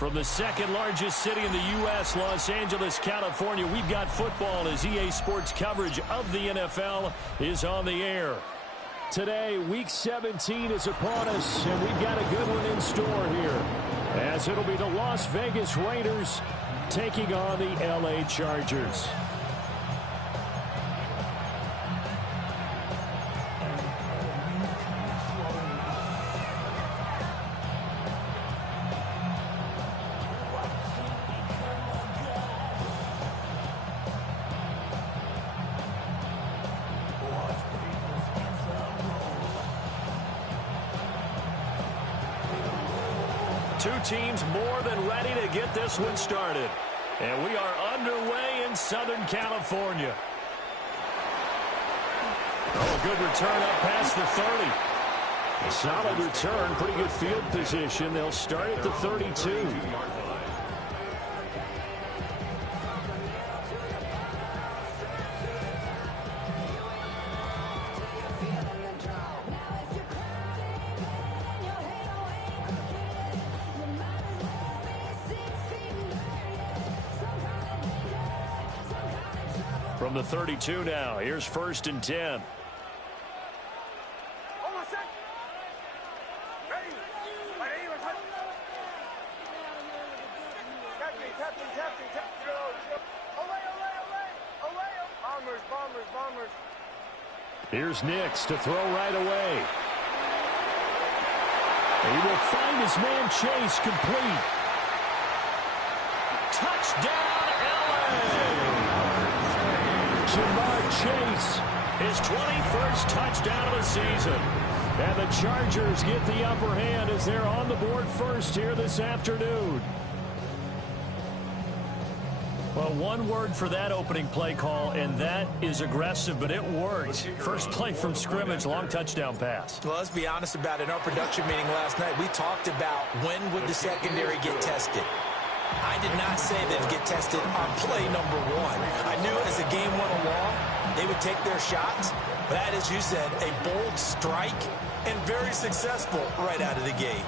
From the second largest city in the U.S., Los Angeles, California, we've got football as EA Sports coverage of the NFL is on the air. Today, Week 17 is upon us, and we've got a good one in store here, as it'll be the Las Vegas Raiders taking on the L.A. Chargers. Two teams more than ready to get this one started. And we are underway in Southern California. Oh, a good return up past the 30. A solid return, pretty good field position. They'll start at the 32. From the 32 now, here's 1st and 10. Here's Nix to throw right away. He will find his man Chase complete. Touchdown, LA! Jamar Chase, his 21st touchdown of the season. And the Chargers get the upper hand as they're on the board first here this afternoon. Well, one word for that opening play call, and that is aggressive, but it worked. First play from scrimmage, long touchdown pass. Well, let's be honest about it. In our production meeting last night, we talked about when would the secondary get tested. I did not say they'd get tested on play number 1. I knew as the game went along, they would take their shots. But that, as you said, a bold strike and very successful right out of the gate.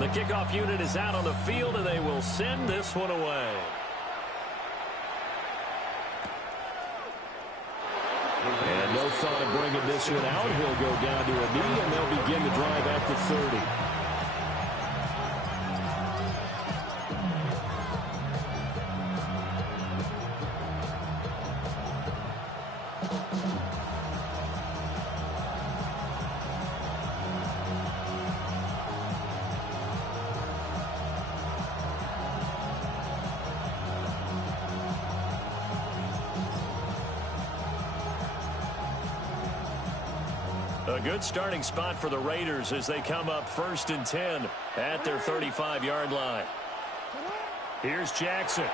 The kickoff unit is out on the field, and they will send this one away. And no thought of bringing this one out. He'll go down to a knee, and they'll begin the drive at the 30. A good starting spot for the Raiders as they come up 1st and 10 at their 35-yard line. Here's Jackson.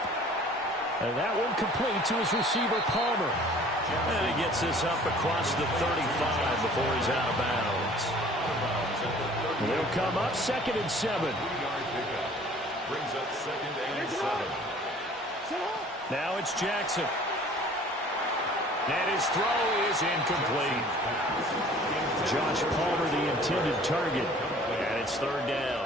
And that one complete to his receiver, Palmer. And he gets this up across the 35 before he's out of bounds. They'll come up 2nd and 7. Brings up 2nd and 7. Now it's Jackson. And his throw is incomplete. Josh Palmer, the intended target. And it's 3rd down.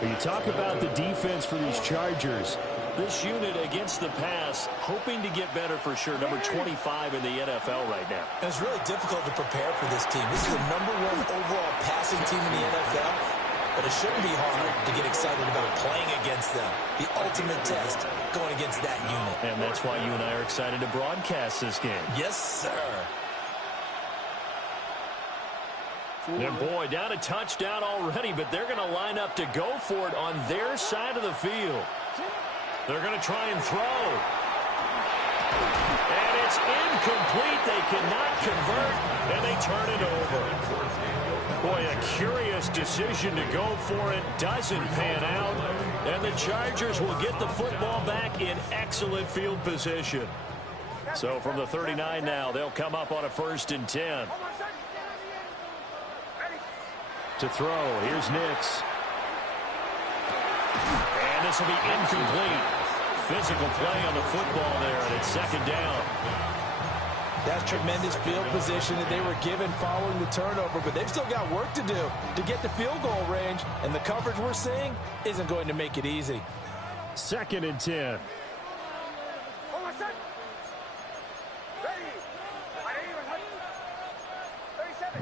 When you talk about the defense for these Chargers, this unit against the pass, hoping to get better for sure. Number 25 in the NFL right now. And it's really difficult to prepare for this team. This is the number 1 overall passing team in the NFL. But it shouldn't be hard to get excited about playing against them. The ultimate test going against that unit. And that's why you and I are excited to broadcast this game. Yes, sir. And boy, down a touchdown already, but they're going to line up to go for it on their side of the field. They're going to try and throw. And it's incomplete. They cannot convert, and they turn it over. Boy, a curious decision to go for it. Doesn't pan out. And the Chargers will get the football back in excellent field position. So from the 39 now, they'll come up on a 1st and 10. To throw, here's Nix. And this will be incomplete. physical play on the football there, and it's second down. That's tremendous field position that they were given following the turnover, but they've still got work to do to get the field goal range, and the coverage we're seeing isn't going to make it easy. Second and 10.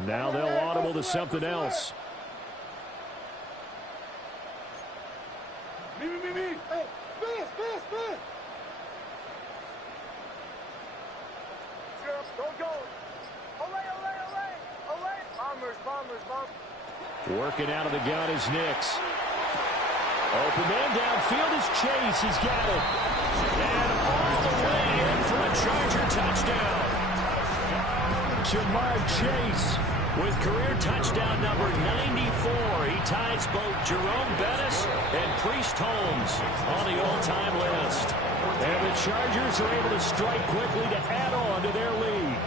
Now they'll audible to something else. Working out of the gun is Nix. Open man downfield is Chase. He's got it. And all the way in for a Charger touchdown. Jamar Chase with career touchdown number 94. He ties both Jerome Bettis and Priest Holmes on the all-time list. And the Chargers are able to strike quickly to add on to their lead.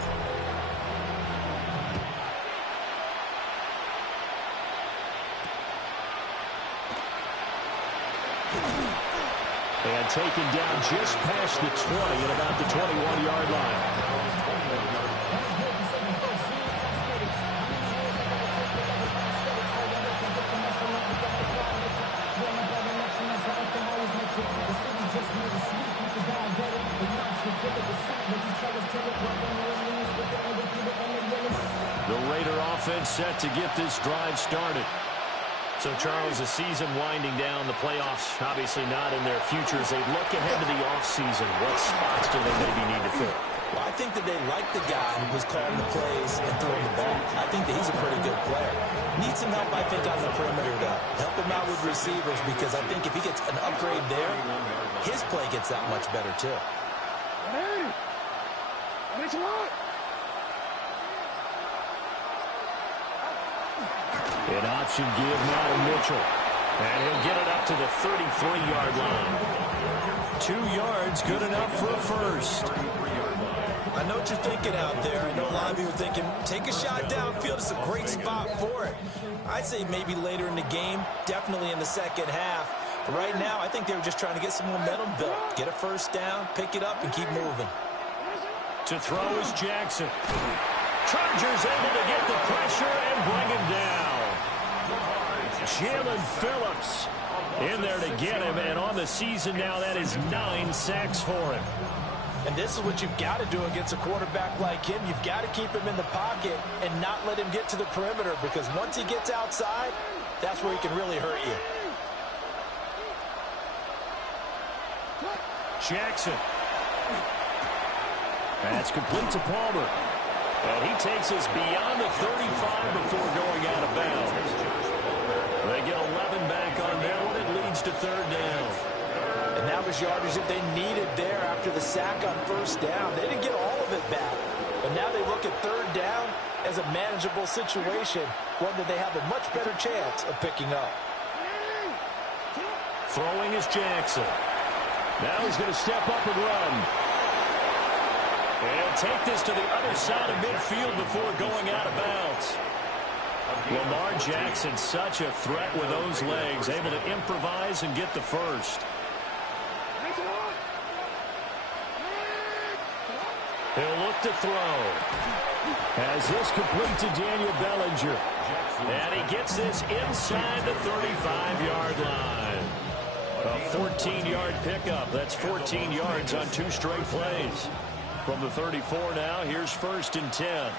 And taken down just past the 20 at about the 21-yard line. The Raider offense set to get this drive started. So, Charles, the season winding down, the playoffs obviously not in their future. As they look ahead to the offseason, what spots do they maybe need to fill? Well, I think that they like the guy who was calling the plays and throwing the ball. I think that he's a pretty good player. Needs some help, I think, on the perimeter, though. Help him out with receivers, because I think if he gets an upgrade there, his play gets that much better, too. An option give now to Mitchell. And he'll get it up to the 33-yard line. 2 yards, good enough for a first. I know what you're thinking out there. I know a lot of you are thinking, take a shot downfield. It's a great spot for it. I'd say maybe later in the game, definitely in the second half. But right now, I think they were just trying to get some momentum built. Get a first down, pick it up, and keep moving. To throw is Jackson. Chargers able to get the pressure and bring him down. Jalen Phillips in there to get him, and on the season now, that is 9 sacks for him. And this is what you've got to do against a quarterback like him. You've got to keep him in the pocket and not let him get to the perimeter, because once he gets outside, that's where he can really hurt you. Jackson. That's complete to Palmer. And he takes us beyond the 35 before going out of bounds. They get 11 back on that one. It leads to third down. And that was yardage that they needed there after the sack on first down. They didn't get all of it back. But now they look at third down as a manageable situation, one that they have a much better chance of picking up. Throwing is Jackson. Now he's going to step up and run. And take this to the other side of midfield before going out of bounds. Lamar Jackson, such a threat with those legs, able to improvise and get the first. He'll look to throw. Has this complete to Daniel Bellinger. And he gets this inside the 35-yard line. A 14-yard pickup. That's 14 yards on 2 straight plays. From the 34 now, here's first and 10.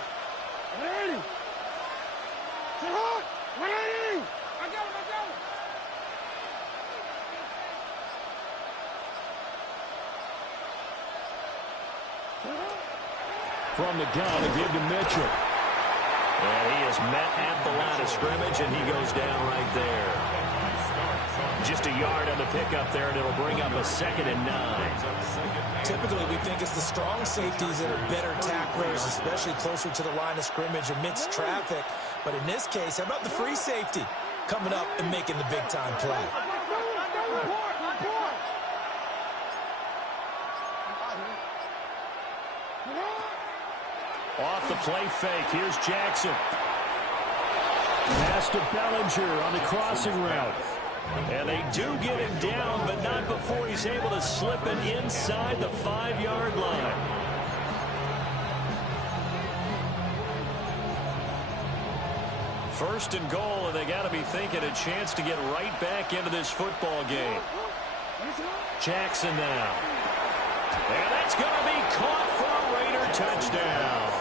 From the gun, to give to Mitchell. And he is met at the line of scrimmage, and he goes down right there. Just a yard on the pickup there, and it'll bring up a 2nd and 9. Typically, we think it's the strong safeties that are better tacklers, especially closer to the line of scrimmage amidst traffic. But in this case, how about the free safety coming up and making the big-time play? Off the play fake, here's Jackson. Pass to Bellinger on the crossing route. And they do get him down, but not before he he's able to slip it inside the 5-yard line. First and goal, and they got to be thinking a chance to get right back into this football game. Jackson now. And that's going to be caught for a Raider touchdown.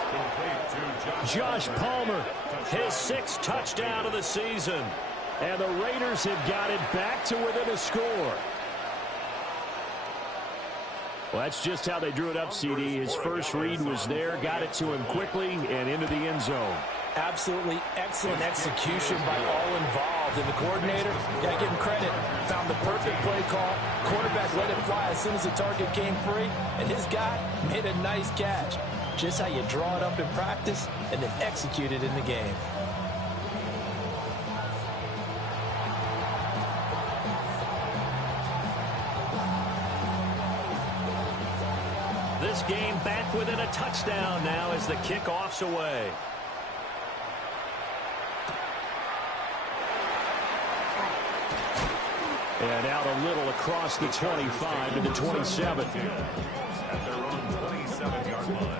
Josh Palmer, his 6th touchdown of the season. And the Raiders have got it back to within a score. Well, that's just how they drew it up, CD. His first read was there, got it to him quickly, and into the end zone. Absolutely excellent execution by all involved. And the coordinator, got to give him credit, found the perfect play call. Quarterback let it fly as soon as the target came free, and his guy made a nice catch. Just how you draw it up in practice and then execute it in the game. This game back within a touchdown now as the kickoff's away. And out a little across the 25 to the 27. At their own 27-yard line.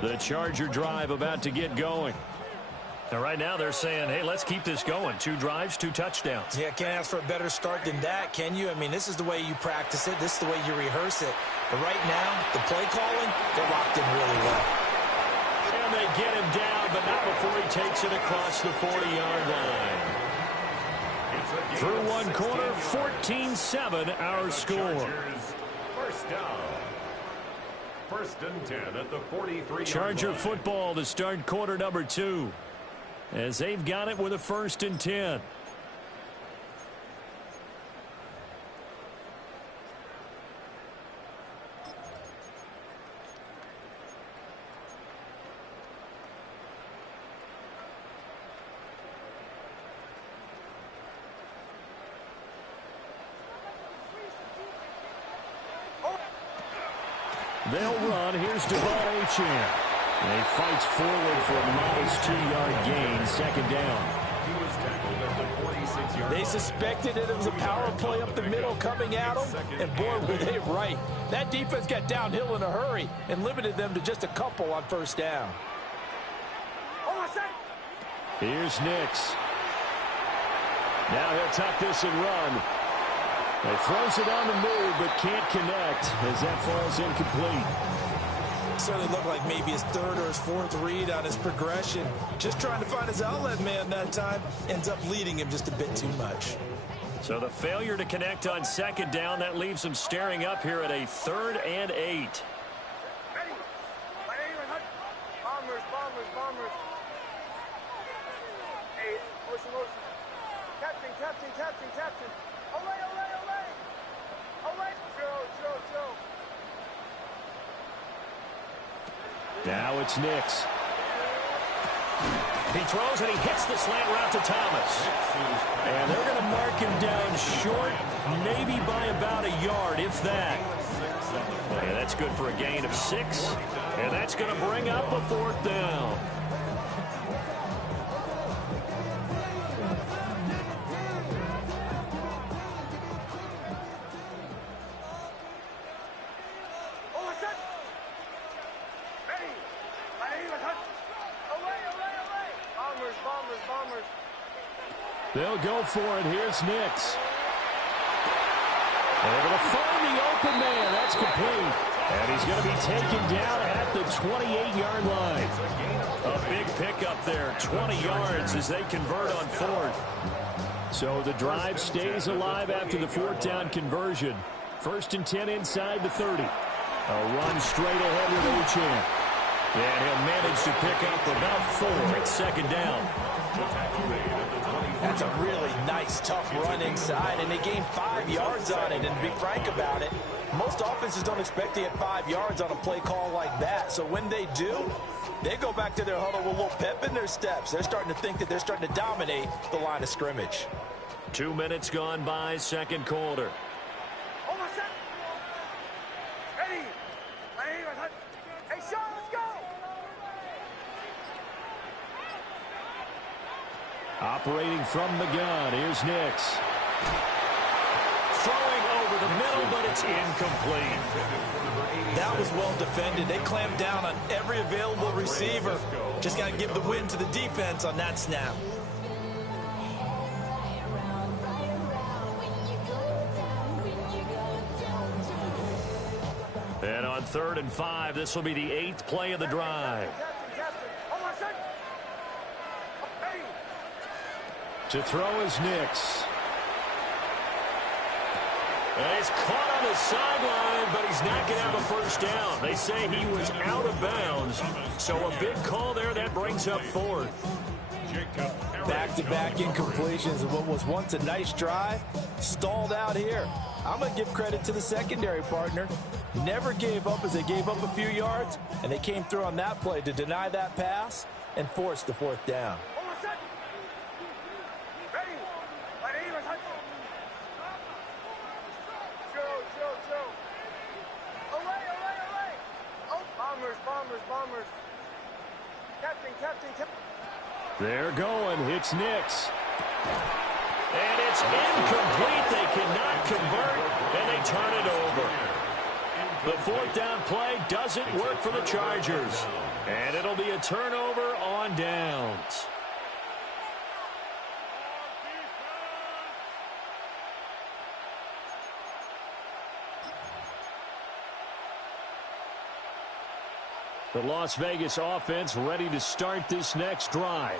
The Charger drive about to get going. And right now they're saying, hey, let's keep this going. 2 drives, 2 touchdowns. Yeah, can't ask for a better start than that, can you? I mean, this is the way you practice it. This is the way you rehearse it. But right now, the play calling, they're locked in really well. And they get him down, but not before he takes it across the 40-yard line. Through one corner, 14-7, our score. First down. First and 10 at the 43-yard Charger line. football to start quarter number 2. As they've got it with a 1st and 10. They'll run. Here's Devon Achane. And he fights forward for a modest 2-yard gain, 2nd down. He was tackled at the 46-yard line. They suspected it was a power play up the middle coming at them, and boy, were they right. That defense got downhill in a hurry and limited them to just a couple on 1st down. Here's Nix. Now he'll tuck this and run. He throws it on the move, but can't connect as that falls incomplete. Certainly looked like maybe his 3rd or his 4th read on his progression. Just trying to find his outlet man that time. Ends up leading him just a bit too much. So the failure to connect on 2nd down, that leaves him staring up here at a 3rd and 8. Captain. Olay. Joe. Now it's Nix. He throws and he hits the slant route to Thomas. And they're going to mark him down short, maybe by about a yard, if that. And that's good for a gain of 6. And that's going to bring up a 4th down. They'll go for it. Here's Nix. Able to find the open man. That's complete. And he's going to be taken down at the 28-yard line. A big pickup there. 20 yards as they convert on 4th. So the drive stays alive after the 4th down conversion. 1st and 10 inside the 30. A run straight ahead with Achane. And he'll manage to pick up about 4 at 2nd down. That's a really nice, tough run inside, and they gained 5 yards on it. And to be frank about it, most offenses don't expect to get 5 yards on a play call like that. So when they do, they go back to their huddle with a little pep in their steps. They're starting to think that they're starting to dominate the line of scrimmage. 2 minutes gone by, second quarter. Almost set. Ready. Hey, Sean, let's go. Operating from the gun, here's Nix. Throwing over the middle, but it's incomplete. That was well defended. They clamped down on every available receiver. Just got to give the win to the defense on that snap. And on 3rd and 5, this will be the 8th play of the drive. Almost set. Ready. To throw is Nix. And he's caught on the sideline, but he's not going to have a first down. They say he was out of bounds. So a big call there that brings up 4th. Back-to-back incompletions of what was once a nice drive. Stalled out here. I'm going to give credit to the secondary partner. Never gave up as they gave up a few yards, and they came through on that play to deny that pass and force the 4th down. Almost set. Ready. Joe. Away. Oh, bombers. Captain. They're going. It's Nix. And it's incomplete. They cannot convert, and they turn it over. The 4th down play doesn't work for the Chargers. And it'll be a turnover on downs. The Las Vegas offense ready to start this next drive.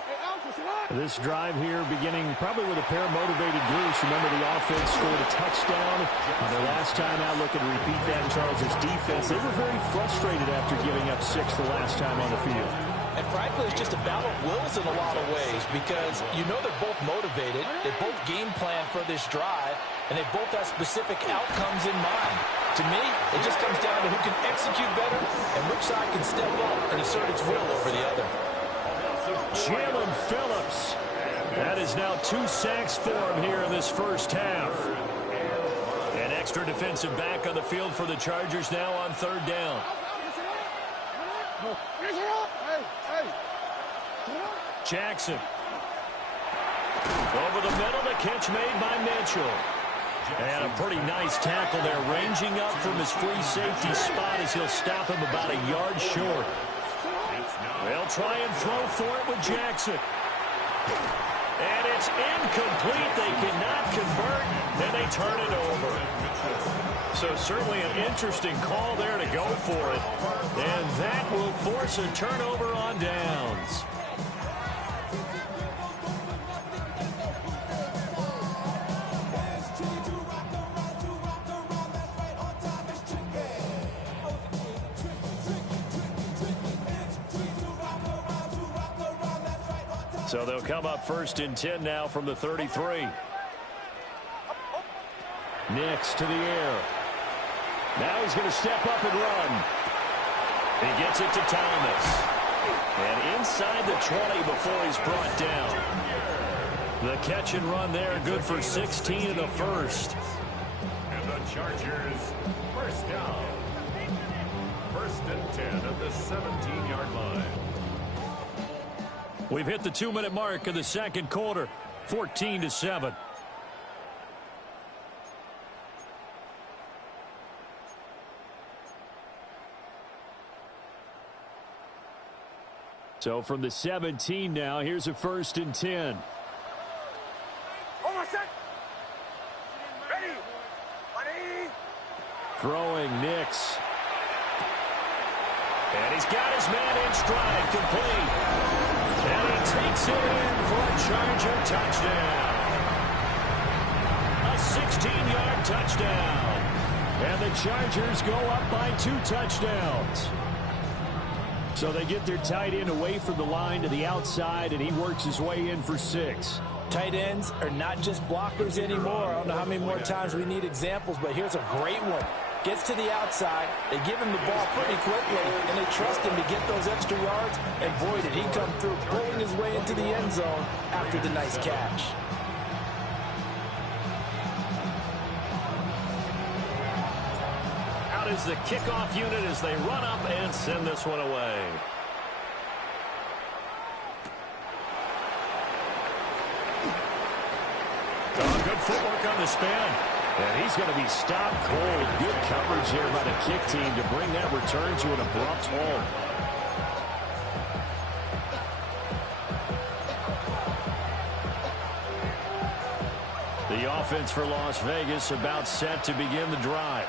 This drive here beginning probably with a pair of motivated Bruce. Remember, the offense scored a touchdown on their last time out. Looking to repeat that in Charles' defense. They were very frustrated after giving up 6 the last time on the field. And frankly, it's just a battle of wills in a lot of ways because you know they're both motivated. They both game plan for this drive, and they both have specific outcomes in mind. To me, it just comes down to who can execute better and which side can step up and assert its will over the other. Jalen Phillips. That is now 2 sacks for him here in this first half. An extra defensive back on the field for the Chargers now on 3rd down. Jackson. Over the middle, the catch made by Mitchell. And a pretty nice tackle there, ranging up from his free safety spot as he'll stop him about a yard short. They'll try and throw for it with Jackson. And it's incomplete. They cannot convert, and they turn it over. So certainly an interesting call there to go for it. And that will force a turnover on downs. So they'll come up 1st and 10 now from the 33. Nix to the air. Now he's going to step up and run. He gets it to Thomas. And inside the 20 before he's brought down. The catch and run there, good for 16 in the first. And the Chargers, first down. 1st and 10 at the 17-yard line. We've hit the 2-minute mark of the second quarter, 14-7. So from the 17 now, here's a 1st and 10. Almost set. Ready. Throwing Nix. And he's got his man in stride, complete. And he takes it in for a Charger touchdown. A 16-yard touchdown. And the Chargers go up by 2 touchdowns. So they get their tight end away from the line to the outside, and he works his way in for 6. Tight ends are not just blockers anymore. I don't know how many more times we need examples, but here's a great one. Gets to the outside, they give him the ball pretty quickly, and they trust him to get those extra yards, and boy, did he come through, pulling his way into the end zone after the nice catch. out as the kickoff unit as they run up and send this one away. Oh, good footwork on the spin. And he's going to be stopped cold. Good coverage here by the kick team to bring that return to an abrupt halt. The offense for Las Vegas about set to begin the drive.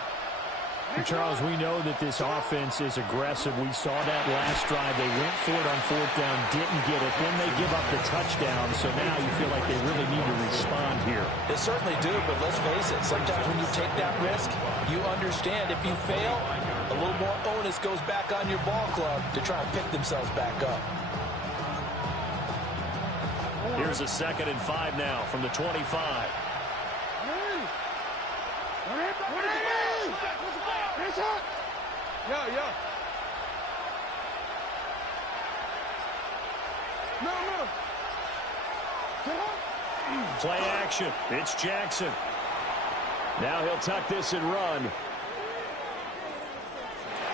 Charles, we know that this offense is aggressive. We saw that last drive. They went for it on fourth down, didn't get it. Then they give up the touchdown. So now you feel like they really need to respond here. They certainly do, but let's face it. Sometimes when you take that risk, you understand if you fail, a little more onus goes back on your ball club to try and pick themselves back up. Here's a 2nd and 5 now from the 25. Yeah. No. Play action. It's Jackson. Now he'll tuck this and run.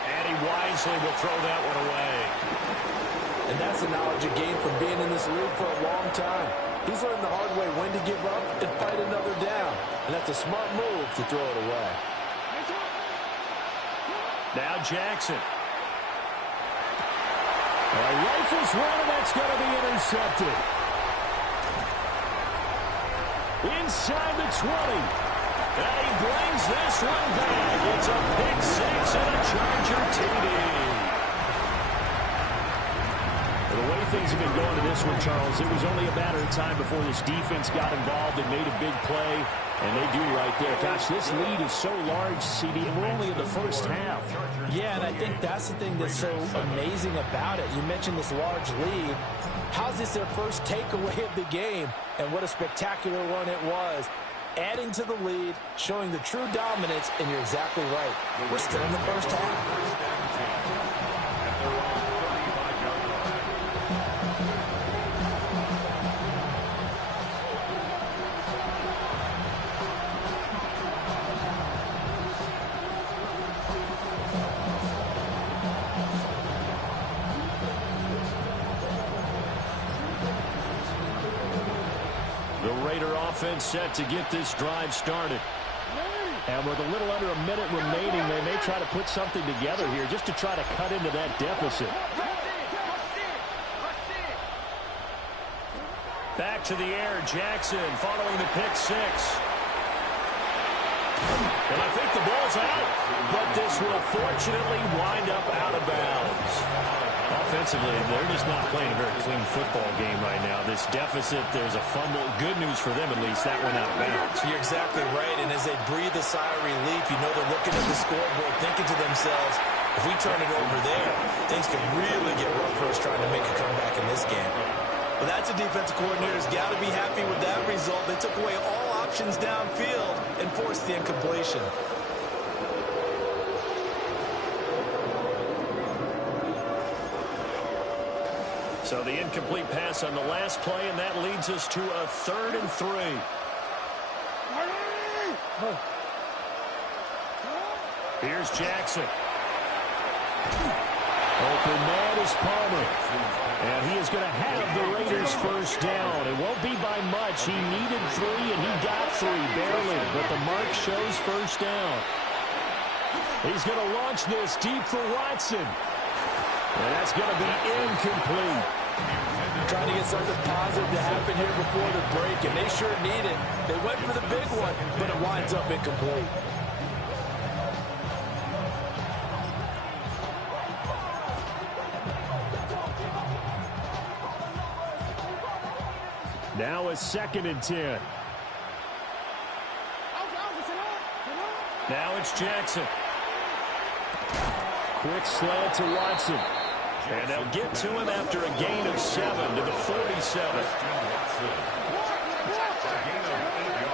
And he wisely will throw that one away. And that's the knowledge he gained from being in this league for a long time. He's learned the hard way when to give up and fight another down. And that's a smart move to throw it away. Now Jackson. Rifles one, and that's going to be intercepted. Inside the 20. And he brings this one back. It's a pick six and a Charger TD. The way things have been going to this one, Charles, it was only a matter of time before this defense got involved and made a big play, and they do right there. Gosh, this lead is so large, CD, and we're only in the first half. Yeah, and I think that's the thing that's so amazing about it. You mentioned this large lead. How's this their first takeaway of the game? And what a spectacular one it was. Adding to the lead, showing the true dominance, and you're exactly right. We're still in the first half. Offense set to get this drive started. And with a little under a minute remaining, they may try to put something together here just to try to cut into that deficit. Back to the air, Jackson following the pick six. And I think the ball's out, but this will fortunately wind up out of bounds. Offensively, they're just not playing a very clean football game right now. This deficit, there's a fumble. Good news for them, at least. That went out of bounds. You're exactly right. And as they breathe a sigh of relief, you know they're looking at the scoreboard, thinking to themselves, if we turn it over there, things could really get rough for us trying to make a comeback in this game. Well, that's a defensive coordinator's got to be happy with that result. They took away all options downfield and forced the incompletion. So the incomplete pass on the last play, and that leads us to a 3rd and 3. Here's Jackson. Open man is Palmer. And he is going to have the Raiders first down. It won't be by much. He needed 3, and he got 3, barely. But the mark shows first down. He's going to launch this deep for Watson. And that's going to be incomplete. Trying to get something positive to happen here before the break, and they sure need it. They went for the big one, but it winds up incomplete. Now a 2nd and 10. Now it's Jackson. Quick slant to Watson. And they'll get to him after a gain of 7 to the 47.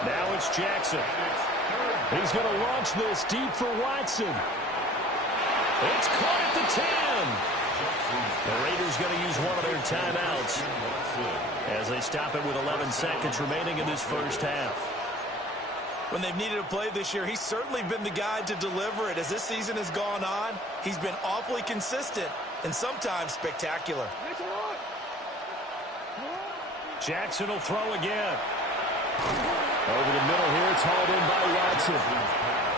Now it's Jackson. He's going to launch this deep for Watson. It's caught at the 10. The Raiders going to use one of their timeouts as they stop it with 11 seconds remaining in this first half. When they've needed a play this year, he's certainly been the guy to deliver it. As this season has gone on, he's been awfully consistent and sometimes spectacular. Jackson will throw again. Over the middle here, it's hauled in by Watson.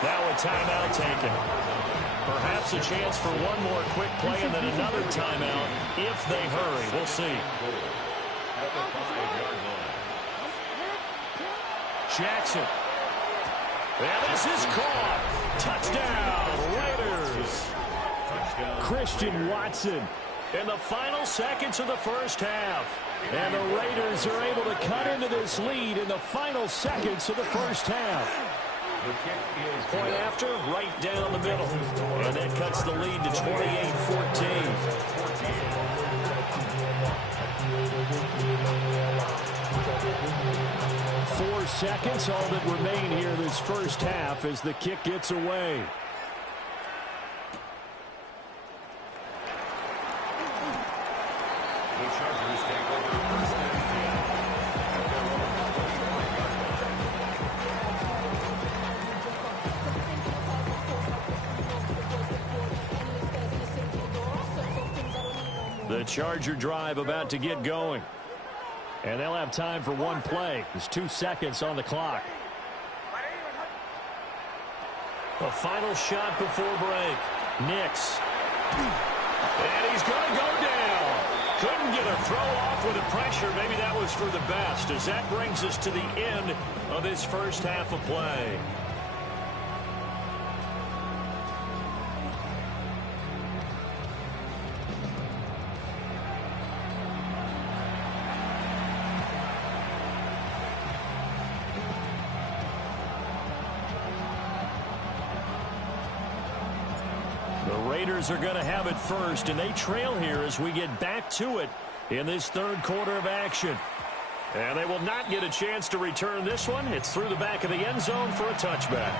Now a timeout taken. Perhaps a chance for one more quick play and then another timeout if they hurry. We'll see. Jackson. And this is caught. Touchdown, Raiders. Christian Watson in the final seconds of the first half. And the Raiders are able to cut into this lead in the final seconds of the first half. Point after, right down the middle. And that cuts the lead to 28-14. 4 seconds, all that remain here this first half as the kick gets away. The Chargers take over first and 10. The Charger drive about to get going. And they'll have time for one play. There's 2 seconds on the clock. The final shot before break. Nix. And he's going to go down. Couldn't get a throw off with the pressure. Maybe that was for the best, as that brings us to the end of this first half of play. Raiders are going to have it first, and they trail here as we get back to it in this third quarter of action. And they will not get a chance to return this one. It's through the back of the end zone for a touchback.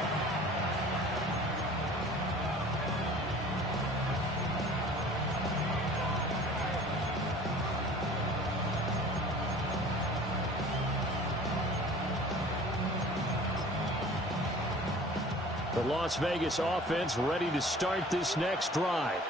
The Las Vegas offense ready to start this next drive.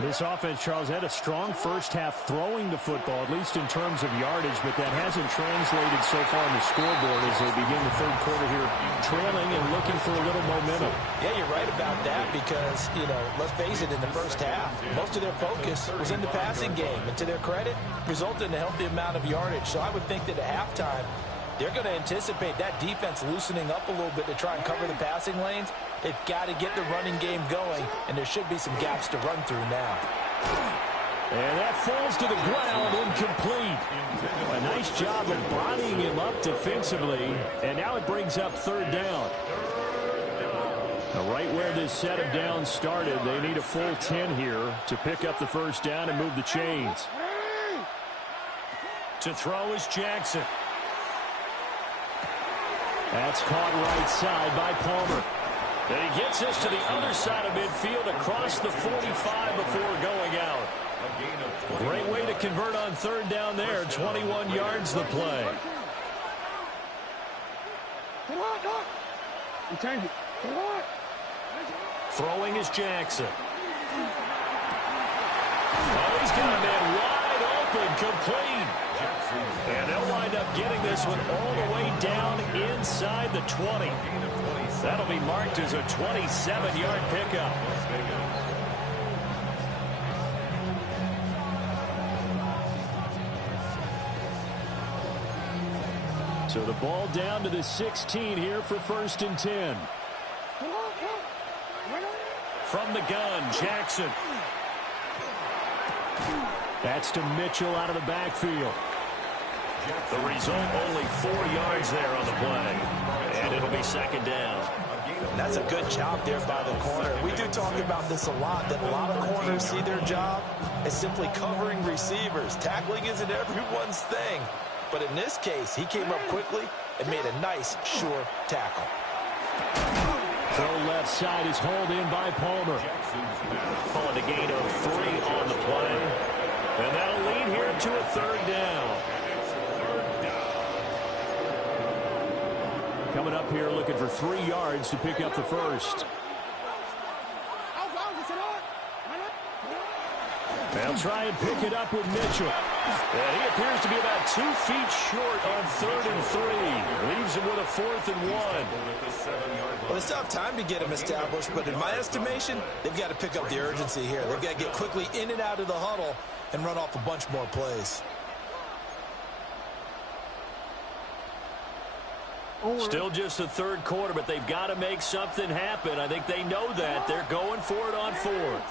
This offense, Charles, had a strong first half throwing the football, at least in terms of yardage, but that hasn't translated so far on the scoreboard as they begin the third quarter here, trailing and looking for a little momentum. Yeah, you're right about that because, let's face it, in the first half, most of their focus was in the passing game. And to their credit, resulted in a healthy amount of yardage. So I would think that at halftime, they're going to anticipate that defense loosening up a little bit to try and cover the passing lanes. They've got to get the running game going, and there should be some gaps to run through now. And that falls to the ground, incomplete. A nice job of bodying him up defensively, and now it brings up third down. Now, right where this set of downs started, they need a full 10 here to pick up the first down and move the chains. To throw is Jackson. That's caught right side by Palmer. And he gets us to the other side of midfield across the 45 before going out. Great way to convert on third down there. 21 yards the play. Throwing is Jackson. Oh, he's got a man wide open, complete. And they'll wind up getting this one all the way down inside the 20. That'll be marked as a 27-yard pickup. So the ball down to the 16 here for first and 10. From the gun, Jackson. That's to Mitchell out of the backfield. The result, only 4 yards there on the play. And it'll be second down. That's a good job there by the corner. We do talk about this a lot, that a lot of corners see their job as simply covering receivers. Tackling isn't everyone's thing. But in this case, he came up quickly and made a nice, sure tackle. Throw left side is hauled in by Palmer. Calling a gain of 3 on the play. And that'll lead here to a third down. coming up here looking for 3 yards to pick up the first. They'll try and pick it up with Mitchell. And he appears to be about 2 feet short on 3rd and 3. Leaves him with a 4th and 1. Well, it's tough time to get him established, but in my estimation, they've got to pick up the urgency here. They've got to get quickly in and out of the huddle and run off a bunch more plays. Still just the 3rd quarter, but they've got to make something happen. I think they know that. They're going for it on 4th.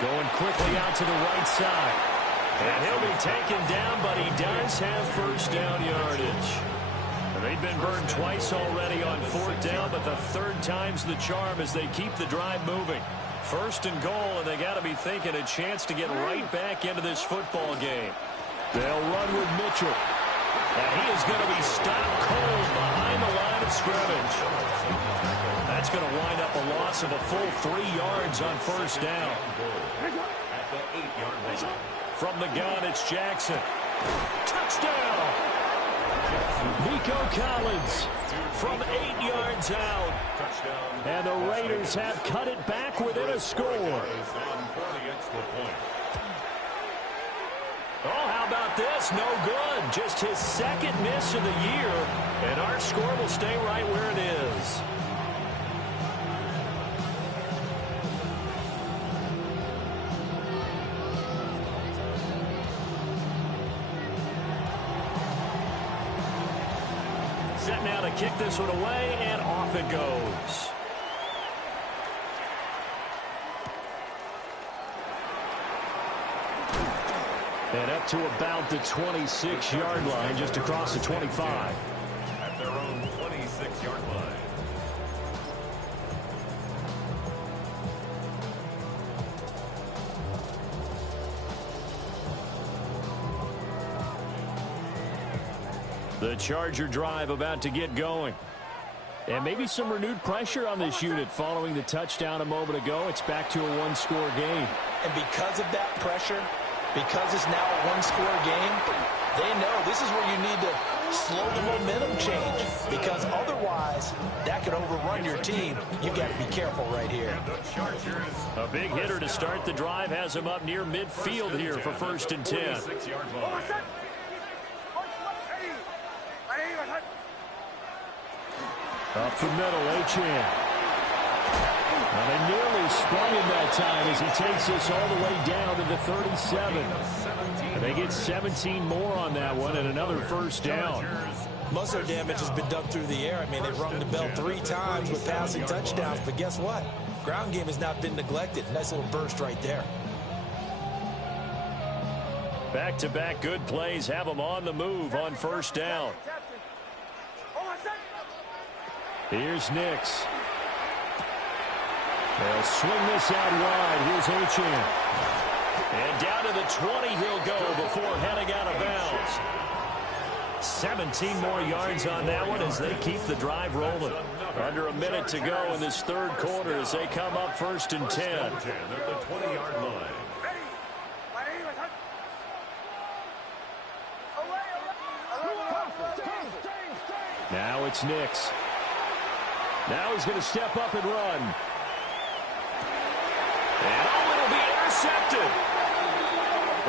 Going quickly out to the right side. And he'll be taken down, but he does have first down yardage. And they've been burned twice already on 4th down, but the 3rd time's the charm as they keep the drive moving. 1st and goal, and they got to be thinking a chance to get right back into this football game. They'll run with Mitchell. And he is going to be stopped cold behind the line of scrimmage. That's going to wind up a loss of a full 3 yards on 1st down. From the gun, it's Jackson. Touchdown! Nico Collins from 8 yards out. And the Raiders have cut it back within a score. Oh, how about this? No good. Just his 2nd miss of the year. And our score will stay right where it is. Set now to kick this one away, and off it goes. And up to about the 26-yard line, just across the 25. At their own 26-yard line. The Charger drive about to get going. And maybe some renewed pressure on this unit following the touchdown a moment ago. It's back to a 1-score game. And because of that pressure, because it's now a 1-score game, they know this is where you need to slow the momentum change, because otherwise that could overrun your team. You've got to be careful right here. A big hitter to start the drive has him up near midfield here for 1st and 10. Up the middle, Achane. Well, they nearly sprung him that time as he takes this all the way down to the 37. And they get 17 more on that one and another 1st down. Most of their damage has been done through the air. I mean, they've rung the bell 3 times with passing touchdowns, but guess what? Ground game has not been neglected. Nice little burst right there. Back-to-back good plays have them on the move on 1st down. Here's Nix. They'll swing this out wide. Here's Achane. And down to the 20 he'll go before heading out of bounds. 17 more yards on that one as they keep the drive rolling. Under a minute to go in this 3rd quarter as they come up 1st and 10. At the 20-yard line. Now it's Nix. Now he's going to step up and run. And oh, it'll be intercepted.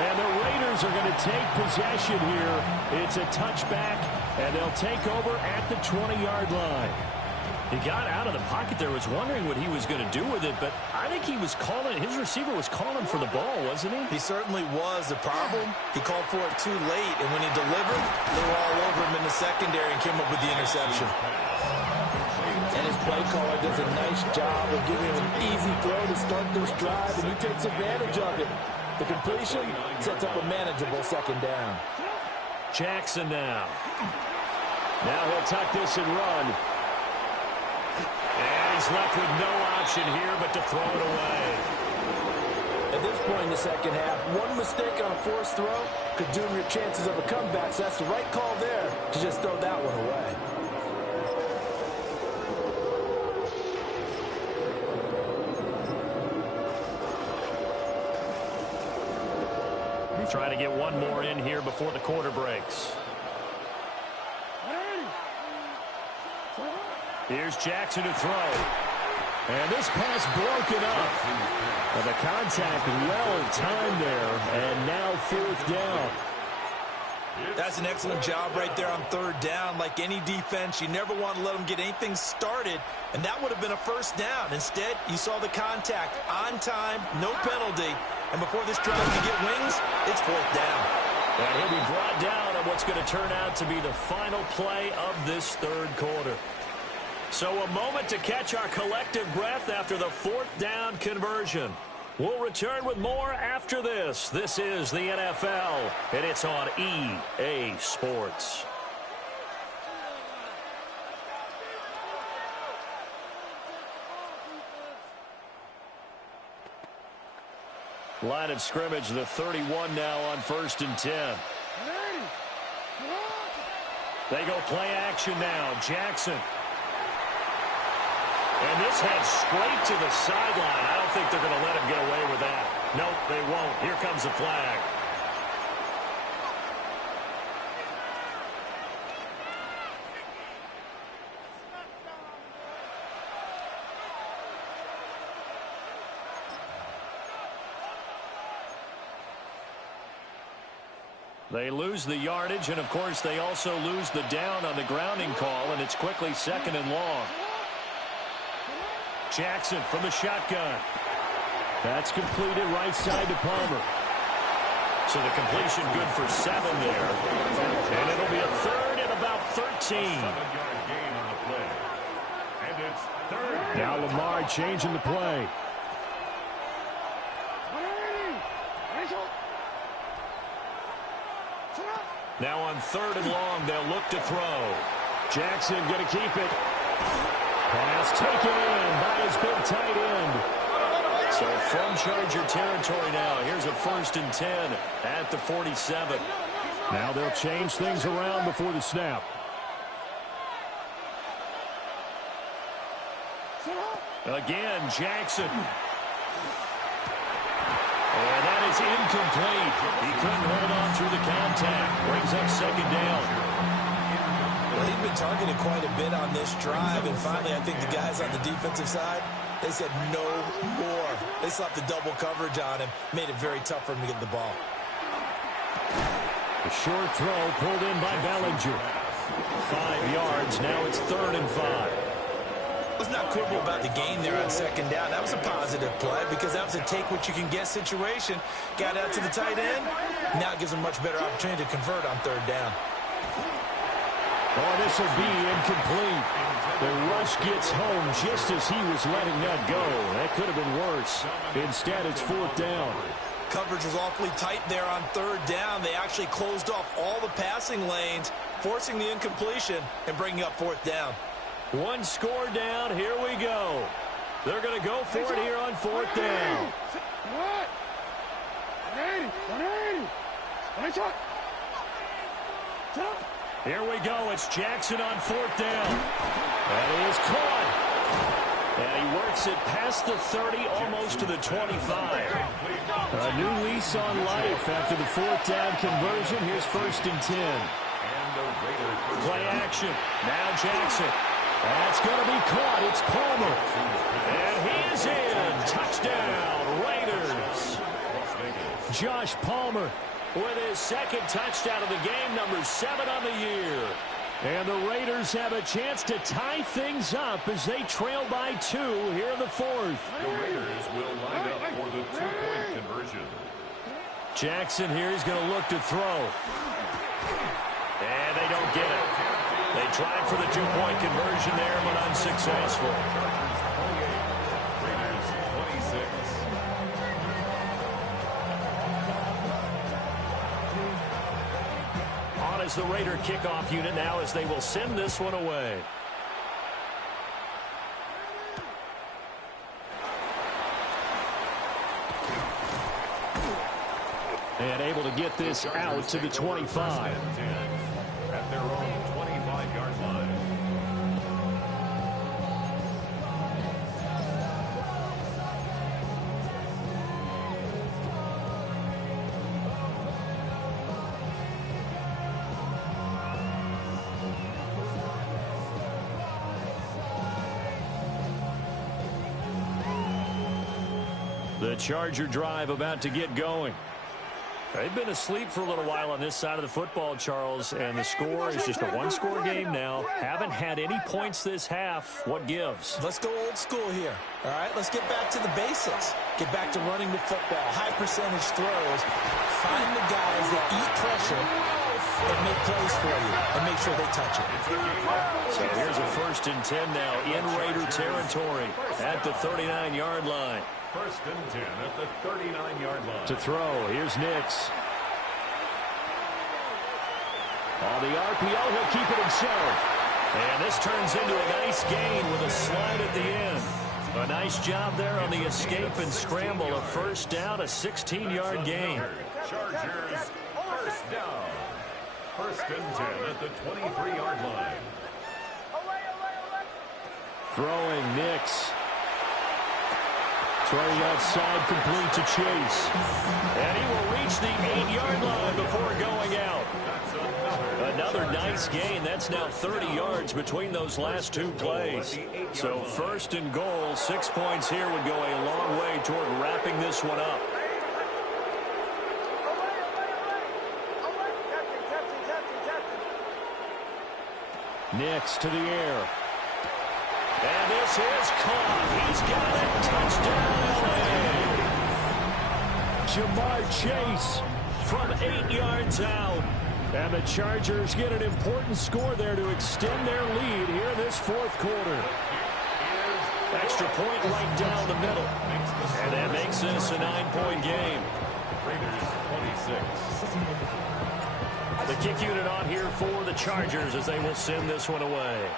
And the Raiders are going to take possession here. It's a touchback, and they'll take over at the 20-yard line. He got out of the pocket there, was wondering what he was going to do with it, but I think he was calling, his receiver was calling for the ball, wasn't he? He certainly was. The problem, he called for it too late, and when he delivered, they were all over him in the secondary and came up with the interception. And his play caller does a nice job of giving him an easy throw to start this drive, and he takes advantage of it. The completion sets up a manageable 2nd down. Jackson now. Now he'll tuck this and run. And he's left with no option here but to throw it away. At this point in the 2nd half, one mistake on a forced throw could doom your chances of a comeback, so that's the right call there to just throw that one away. Trying to get one more in here before the quarter breaks. Here's Jackson to throw. And this pass broken up. And the contact well-timed there. And now 4th down. That's an excellent job right there on 3rd down. Like any defense, you never want to let them get anything started, and that would have been a 1st down. Instead, you saw the contact on time, no penalty, and before this drive can get wings, it's 4th down. And he'll be brought down on what's going to turn out to be the final play of this 3rd quarter. So a moment to catch our collective breath after the 4th down conversion. We'll return with more after this. This is the NFL, and it's on EA Sports. Line of scrimmage, the 31 now on 1st and 10. They go play action now. Jackson. And this heads straight to the sideline. I don't think they're going to let him get away with that. Nope, they won't. Here comes the flag. They lose the yardage, and of course they also lose the down on the grounding call, and it's quickly 2nd and long. Jackson from the shotgun. That's completed right side to Palmer. So the completion good for 7 there. And it'll be a 3rd and about 13. 7-yard gain on the play. And it's 3rd. Now Lamar changing the play. Now on 3rd and long, they'll look to throw. Jackson going to keep it. Pass taken in by his big tight end. So from Charger territory now. Here's a 1st and 10 at the 47. Now they'll change things around before the snap. Again, Jackson. And that is incomplete. He couldn't hold on through the contact. Brings up 2nd down. Well, he'd been targeted quite a bit on this drive, and finally I think the guys on the defensive side, they said no more. They slapped the double coverage on him, made it very tough for him to get the ball. The short throw pulled in by Bellinger. 5 yards. Now it's 3rd and 5. Let's not quibble about the gain there on 2nd down. That was a positive play because that was a take-what-you-can-get situation. Got out to the tight end. Now it gives them a much better opportunity to convert on 3rd down. Oh, this will be incomplete. The rush gets home just as he was letting that go. That could have been worse. Instead, it's 4th down. Coverage was awfully tight there on 3rd down. They actually closed off all the passing lanes, forcing the incompletion and bringing up 4th down. 1 score down. Here we go. They're going to go for it here on 4th down. Here we go. It's Jackson on 4th down. And he is caught. And he works it past the 30, almost to the 25. A new lease on life after the 4th down conversion. Here's 1st and 10. Play action. Now Jackson. That's going to be caught. It's Palmer. And he is in. Touchdown, Raiders. Josh Palmer with his 2nd touchdown of the game, number 7 on the year. And the Raiders have a chance to tie things up as they trail by 2 here in the 4th. The Raiders will line up for the 2-point conversion. Jackson here is going to look to throw. And they don't get it. They tried for the 2-point conversion there, but unsuccessful. Raiders 26. On as the Raider kickoff unit now as they will send this one away. And able to get this out to the 25. At their own 25-yard line. The Charger drive about to get going. They've been asleep for a little while on this side of the football, Charles, and the score is just a one-score game now. Haven't had any points this half. What gives? Let's go old school here. All right, let's get back to the basics. Get back to running the football, high percentage throws. Find the guys that eat pressure and make plays for you and make sure they touch it. So here's a 1st and 10 now in Raider territory at the 39-yard line. 1st and 10 at the 39-yard line. To throw, here's Nix. On the RPO, he'll keep it himself. And this turns into a nice gain with a slide at the end. A nice job there on the escape and scramble. A 1st down, a 16-yard gain. Chargers, 1st down. 1st and 10 at the 23-yard line. Throwing Nix. Throwing outside, complete to Chase. And he will reach the 8-yard line before going out. Another nice gain. That's now 30 yards between those last two plays. So 1st and goal, 6 points here would go a long way toward wrapping this one up. Nix to the air. And this is caught. He's got it. Touchdown, L.A. Jamar Chase from 8 yards out. And the Chargers get an important score there to extend their lead here this 4th quarter. Extra point right down the middle. And that makes this a 9-point game. Raiders 26. The kick unit on here for the Chargers as they will send this one away.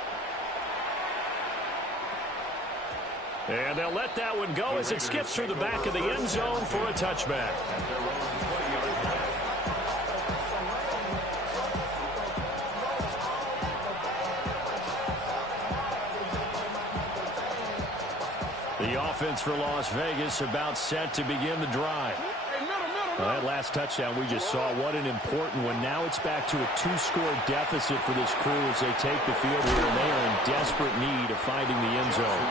And they'll let that one go as it skips through the back of the end zone for a touchback. The offense for Las Vegas about set to begin the drive. That last touchdown we just saw, what an important one. Now it's back to a 2-score deficit for this crew as they take the field here, and they are in desperate need of finding the end zone.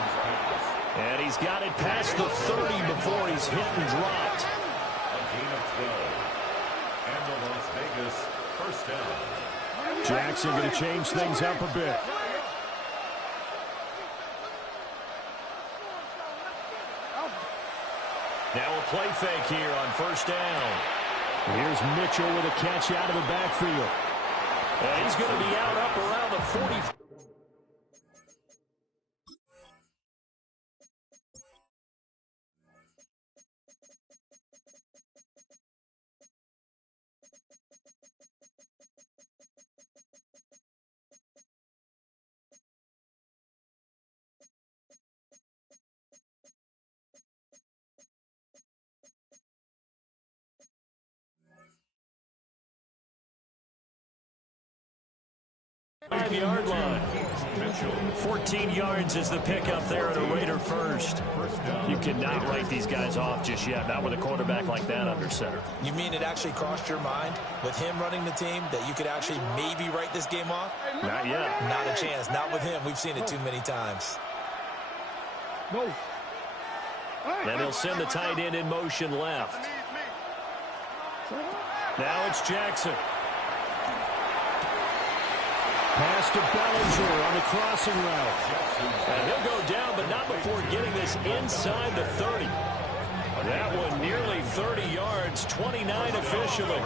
And he's got it past the 30 before he's hit and dropped. A gain of 12. And the Las Vegas 1st down. Jackson going to change things up a bit. Now a play fake here on 1st down. Here's Mitchell with a catch out of the backfield. And he's going to be out up around the 40. Yard line. 14 yards is the pickup there at a Raider 1st. You cannot write these guys off just yet, not with a quarterback like that under center. You mean it actually crossed your mind with him running the team that you could actually maybe write this game off? Not yet. Not a chance. Not with him. We've seen it too many times. Then he'll send the tight end in motion left. Now it's Jackson. Pass to Bellinger on the crossing route. And he'll go down, but not before getting this inside the 30. That one nearly 30 yards, 29 officially.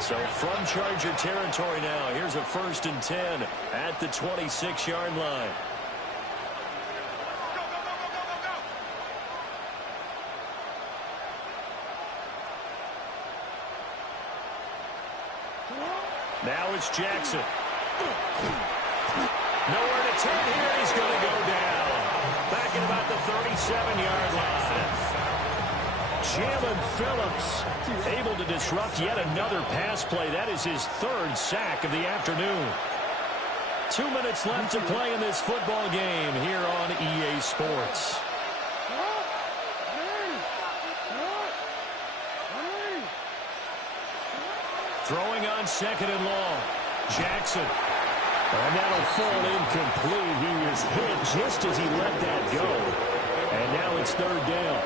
So from Charger territory now, here's a 1st and 10 at the 26-yard line. Now it's Jackson. Nowhere to turn here. He's going to go down. Back at about the 37-yard line. Jalen Phillips able to disrupt yet another pass play. That is his 3rd sack of the afternoon. 2 minutes left to play in this football game here on EA Sports. Throwing on 2nd and long. Jackson. And that'll fall incomplete. He was hit just as he let that go. And now it's 3rd down.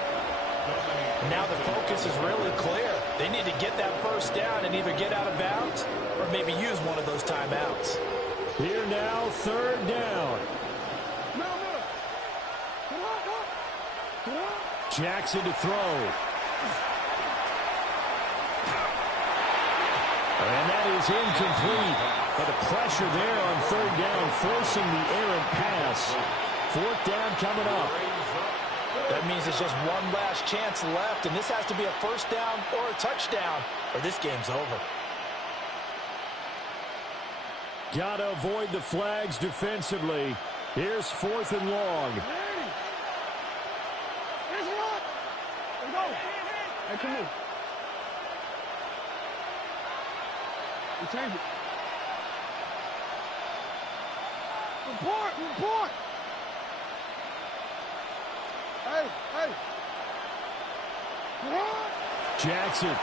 And now the focus is really clear. They need to get that first down and either get out of bounds or maybe use one of those timeouts. Here now, third down. Jackson to throw. And that is incomplete. But the pressure there on third down, forcing the errant pass. Fourth down coming up. That means it's just one last chance left, and this has to be a first down or a touchdown, or this game's over. Gotta avoid the flags defensively. Here's fourth and long. Hey, come on. We change it. Report! Hey! Jackson.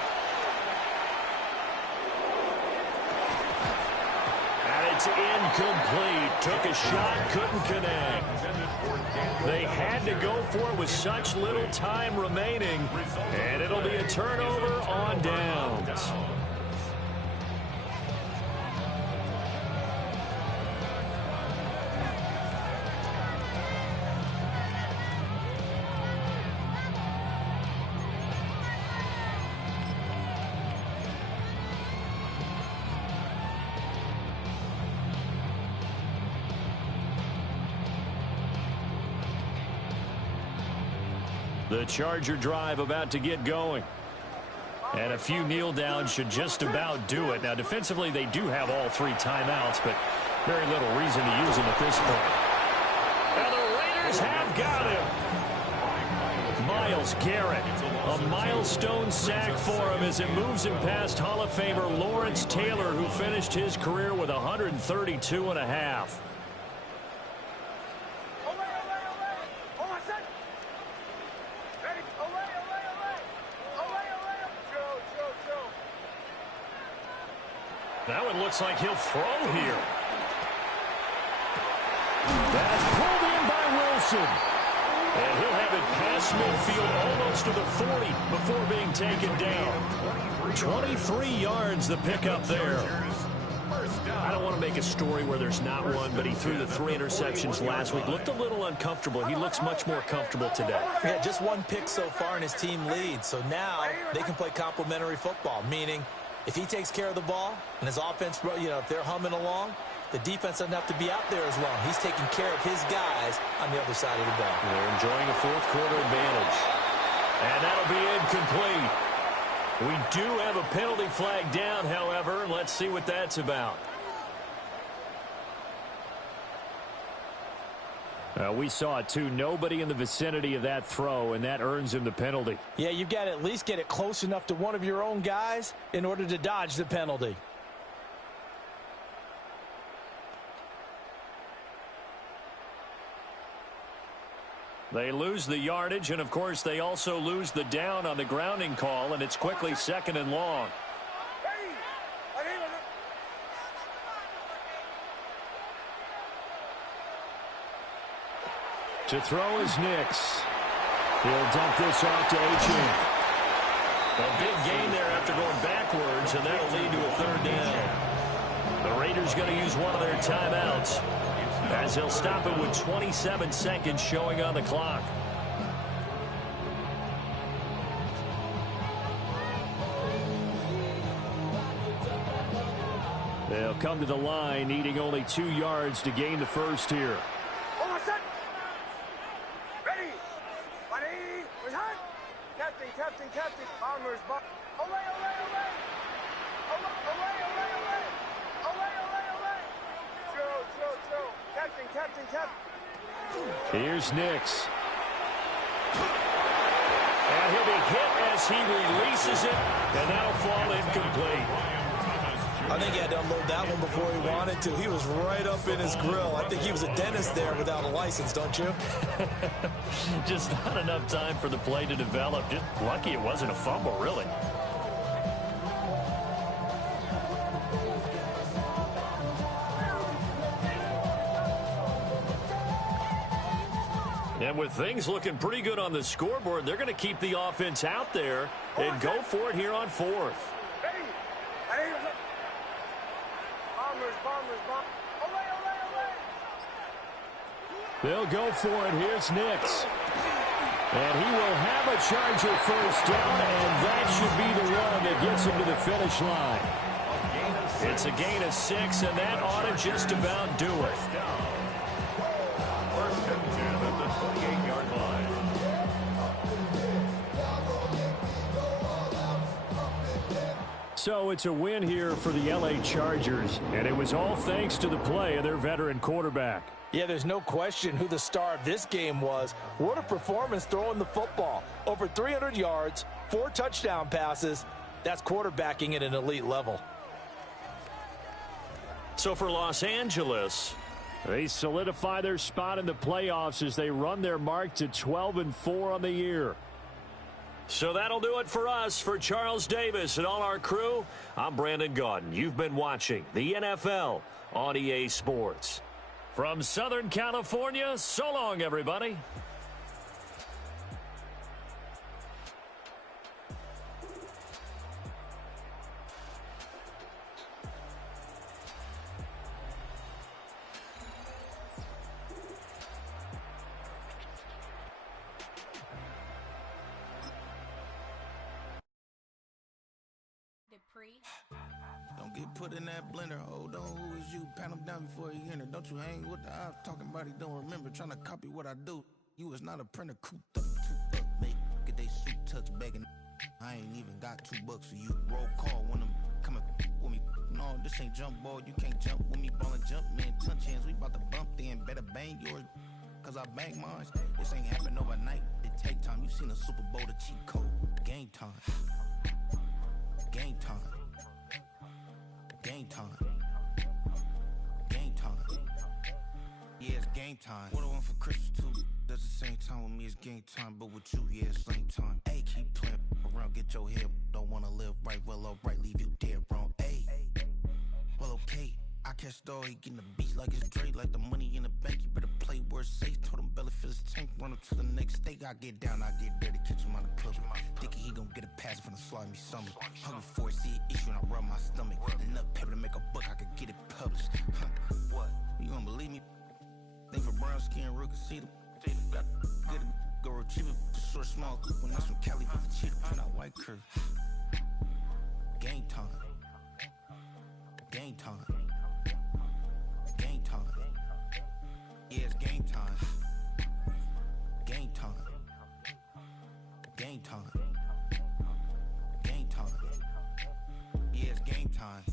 And it's incomplete. Took a shot, couldn't connect. They had to go for it with such little time remaining, and it'll be a turnover on downs. The Charger drive about to get going. And a few kneel downs should just about do it. Now, defensively, they do have all three timeouts, but very little reason to use them at this point. And the Raiders have got him. Myles Garrett, a milestone sack for him as it moves him past Hall of Famer Lawrence Taylor, who finished his career with 132 and a half. Now it looks like he'll throw here. That's pulled in by Wilson. And he'll have it past midfield almost to the 40 before being taken down. 23 yards the pickup there. I don't want to make a story where there's not one, but he threw the 3 interceptions last week. Looked a little uncomfortable. He looks much more comfortable today. Yeah, just one pick so far and his team leads. So now they can play complementary football, meaning if he takes care of the ball and his offense, if they're humming along, the defense doesn't have to be out there as long. He's taking care of his guys on the other side of the ball. They're enjoying a fourth quarter advantage. And that'll be incomplete. We do have a penalty flag down, however. Let's see what that's about. We saw it, too. Nobody in the vicinity of that throw, and that earns him the penalty. Yeah, you've got to at least get it close enough to one of your own guys in order to dodge the penalty. They lose the yardage, and, of course, they also lose the down on the grounding call, and it's quickly second and long. To throw is Nix. He'll dump this off to Achane. A big gain there after going backwards, and that'll lead to a third down. The Raiders going to use one of their timeouts, as he'll stop it with 27 seconds showing on the clock. They'll come to the line, needing only 2 yards to gain the first here. Captain. Bombers. Ole. Joe. Captain. Here's Nix. And he'll be hit as he releases it, and that'll fall incomplete. I think he had to unload that one before he wanted to. He was right up in his grill. I think he was a dentist there without a license, don't you? Just not enough time for the play to develop. Just lucky it wasn't a fumble, really. And with things looking pretty good on the scoreboard, they're going to keep the offense out there and go for it here on fourth. They'll go for it. Here's Nix. And he will have a Charger first down, and that should be the one that gets him to the finish line. It's a gain of 6, and that ought to just about do it. First and 10 at the 28-yard line. So it's a win here for the L.A. Chargers, and it was all thanks to the play of their veteran quarterback. Yeah, there's no question who the star of this game was. What a performance throwing the football. Over 300 yards, 4 touchdown passes. That's quarterbacking at an elite level. So for Los Angeles, they solidify their spot in the playoffs as they run their mark to 12-4 on the year. So that'll do it for us. For Charles Davis and all our crew, I'm Brandon Gaudin. You've been watching the NFL on EA Sports. From Southern California, so long, everybody. Don't get put in that blender. Hold on, who is you? Pat him down before he enter. Don't you hang with the ops talking about he don't remember. Trying to copy what I do. You is not a printer. Cooped up, make get they suit touch begging. I ain't even got $2 for you. Roll call when I'm coming with me. No, this ain't jump ball. You can't jump with me. Ballin' jump, man. Touch hands. We about to bump then. Better bang yours. Cause I bang mine. This ain't happen overnight. It take time. You seen a Super Bowl, the cheat code. Game time. Game time. Game time. Game time. Yeah, it's game time. What I want for Christmas too. That's the same time with me, it's game time. But with you, yeah, it's same time. Hey, keep playing around, get your head. Don't wanna live right, well, alright, leave you dead wrong. Hey, well, okay. I catch the dog, he getting the beats like it's Dre, like the money in the bank. You better play where it's safe. Told him belly fill his tank, run him to the next state. I get down, I get dirty, catch him on the club. Thinking he gon' get a pass from the slimy summer. Hungry for it, see an issue and I rub my stomach. Enough paper to make a book, I could get it published. What? You don't believe me? Think for brown skin, real can see them. Got get it, go retrieve it. Just short, small, when that's from Cali with the cheetah, print out white curve. Game time. Game time. Game time. Yeah, it's game time. Game time. Game time. Game time. Yeah, it's game time.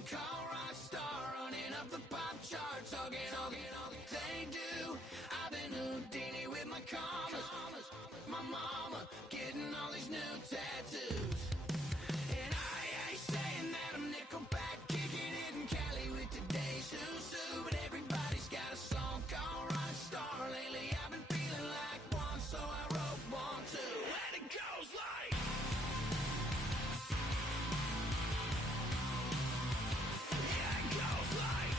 song called rock star, running up the pop charts, all they do. I've been Houdini with my commas, my mama getting all these new tattoos. And I ain't saying that I'm Nickelback, kicking it in Cali with today's Susu, but everybody's got a song called rock star. Lately I've been feeling like one, so I wrote one too. And it goes like, yeah, it goes like,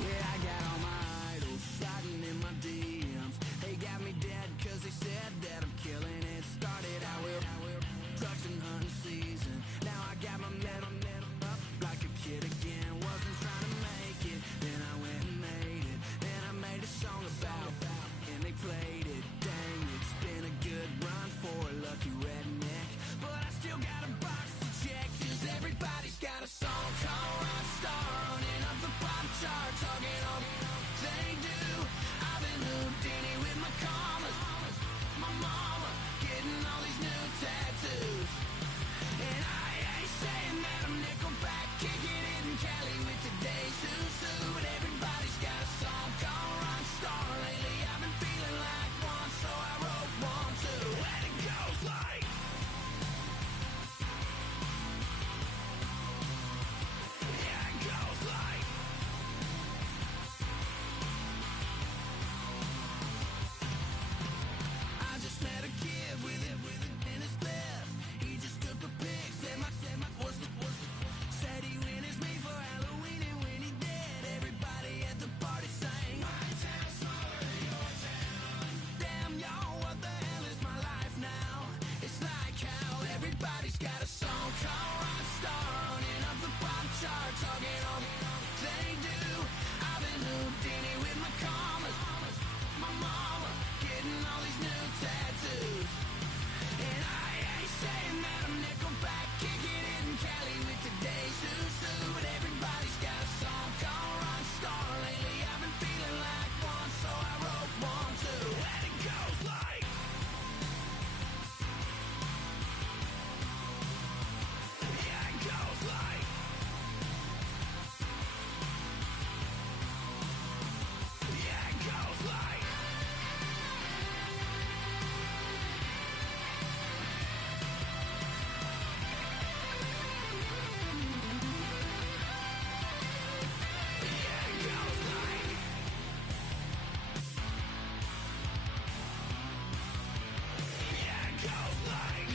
yeah, I got all my idols sliding in my DMs. They got me dead cause they said that I'm killing it. Started out with drugs and hunting season. Now I got my metal up like a kid again. Wasn't trying to make it, then I went and made it. Then I made a song about and they played it. Dang, it's been a good run for a lucky redneck, but I still got a box to check, cause everybody's got a song called rock star, running up the pop chart, talking all they do. I've been Houdini with my commas, my mama getting all these new tattoos. And I ain't saying that I'm Nickelback, kicking it in Cali with today's Susu, but everybody's got a song called rock star. Lately I've been feeling like one, so I wrote one too. And it goes like, yeah, it goes like, I just met a kid with it in his left. He just took a pic, said my said he witnessed me for Halloween, and when he did, everybody at the party sang, my town smaller than your town. Damn y'all, what the hell is my life now? It's like how everybody's got a song called rock star, running up the pop chart, talking all they do. I've been Houdini with my commas, my mama getting all these new tattoos. And I ain't saying that I'm Nickelback, kicking it in Cali with today's Susu, but everybody's got a song called rock star. Lately I've been feeling like one, so I wrote one too. And it goes like, yeah, it goes like, yeah, it goes like, yeah, it goes like, yeah, it goes like.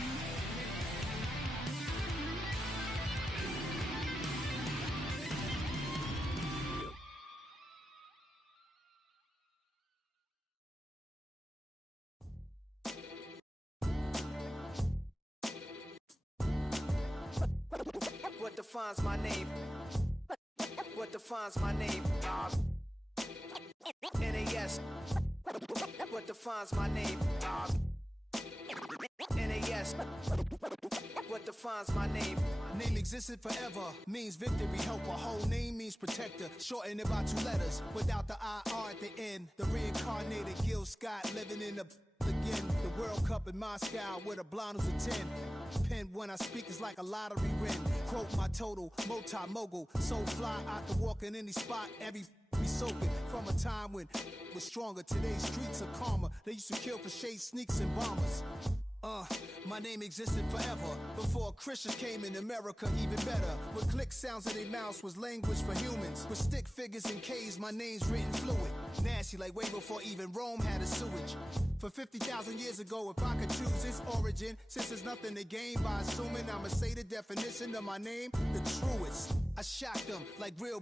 What defines my name? What defines my name? NAS. What defines my name? NAS. What defines my name? Name existed forever, means victory, helper. Whole name means protector, shorten it by 2 letters, without the IR at the end. The reincarnated Gil Scott, living in the again. The World Cup in Moscow with a blonde who's a 10. Pen when I speak is like a lottery win. Quote my total, multi-mogul, so fly I can walk in any spot, every be soaking. From a time when was stronger, today's streets are calmer. They used to kill for shade sneaks and bombers. My name existed forever before Christians came in America, even better. With click sounds in their mouths was language for humans. With stick figures and K's, my name's written fluid. Nasty like way before even Rome had a sewage. For 50,000 years ago, if I could choose its origin, since there's nothing to gain by assuming, I'ma say the definition of my name, the truest. I shocked them like real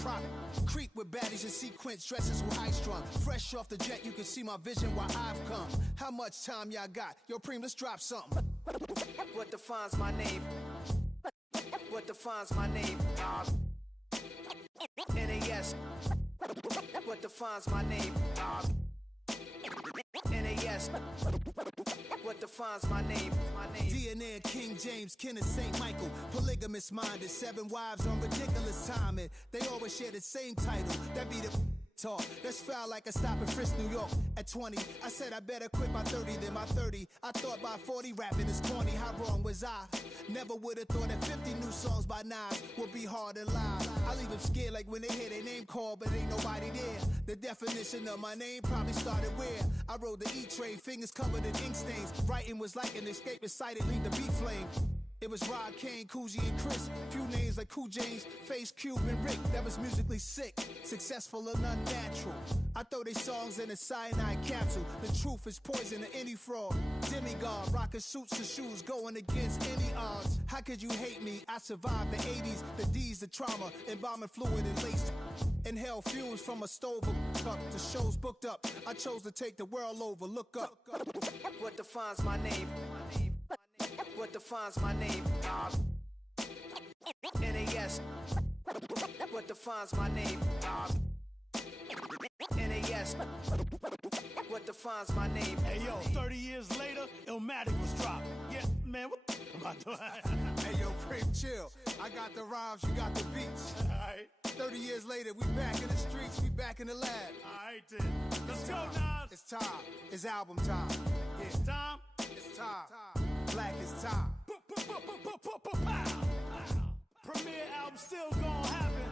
prop. Creep with baddies in sequence, dresses with high strung. Fresh off the jet, you can see my vision while I've come. How much time y'all got? Yo, Preem, let's drop something. What defines my name? What defines my name? NAS. What defines my name? NAS. What defines my name? DNA of King James, kin of St. Michael. Polygamous minded, 7 wives on ridiculous timing. They always share the same title. That be the talk. That's foul like a stop in Frisk, New York. At 20, I said I better quit by 30 than my 30. I thought by 40 rapping is corny. How wrong was I? Never would have thought that 50 new songs by Nas would be hard to lie. I leave them scared like when they hear their name called, but ain't nobody there. The definition of my name probably started where I rode the E-train, fingers covered in ink stains. Writing was like an escape inside it, leave the beat flame. It was Rod, Kane, Coogee, and Chris. Few names like Cool James, Face, Cube, and Rick. That was musically sick, successful and unnatural. I throw they songs in a cyanide capsule. The truth is poison to any fraud. Demigod, rocking suits and shoes, going against any odds. How could you hate me? I survived the 80s, the D's, the trauma, embalming fluid and laced. Inhale fumes from a stove cup. The show's booked up. I chose to take the world over. Look up. What defines my name? What defines my name? NAS. What defines my name? NAS. What defines my name? Hey yo, 30 years later, Illmatic was dropped. Yeah, man, what the am I doing? Hey yo, Prim, chill. I got the rhymes, you got the beats. Alright. 30 years later, we back in the streets, we back in the lab. Alright then. Let's go, Nas. It's time. It's album time. Yeah. It's time. It's time. Black is time. Premiere album still gonna happen.